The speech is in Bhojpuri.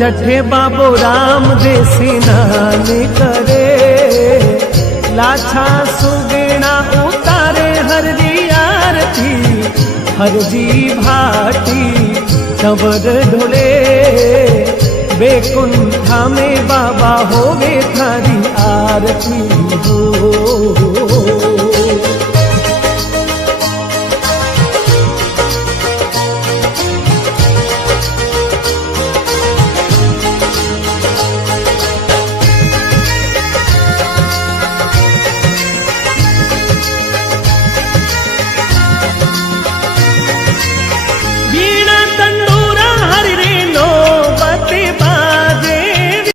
जठे बाबो राम देसी नाने करे, लाछा सुगेणा उतारे हरजी आरती, हरजी भाटी कंवर ढोले, बेकुंठा में बाबा होवे थारी आरती हो।